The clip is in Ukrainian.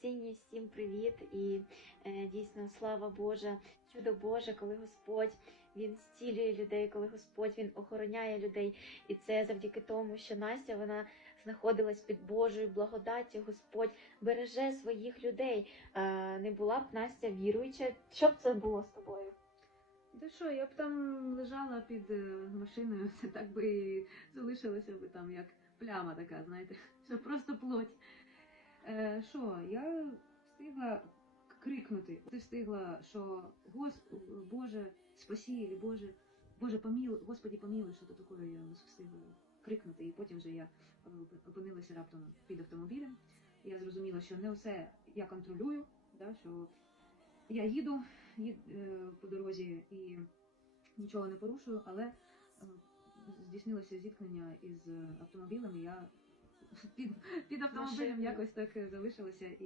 Цінні всім привіт і е, дійсно слава Божа, чудо Боже, коли Господь він зцілює людей, коли Господь він охороняє людей. І це завдяки тому, що Настя вона знаходилась під Божою благодаттю. Господь береже своїх людей. Не була б Настя віруюча. Що б це було з тобою? Та що, я б там лежала під е, машиною, це так би і залишилося б там як пляма така, знаєте, що просто плоть. Що, я встигла крикнути, ти встигла, що Гос... Боже, спасі, Боже, Боже, поміл... Господі помілуй, що то таке, я встигла крикнути. І потім вже я е, опинилася раптом під автомобілем. Я зрозуміла, що не все я контролюю, да, що я їду, їд, е, по дорозі і нічого не порушую, але е, здійснилося зіткнення із автомобілем, і я під, під автомобілем якось так залишилося. і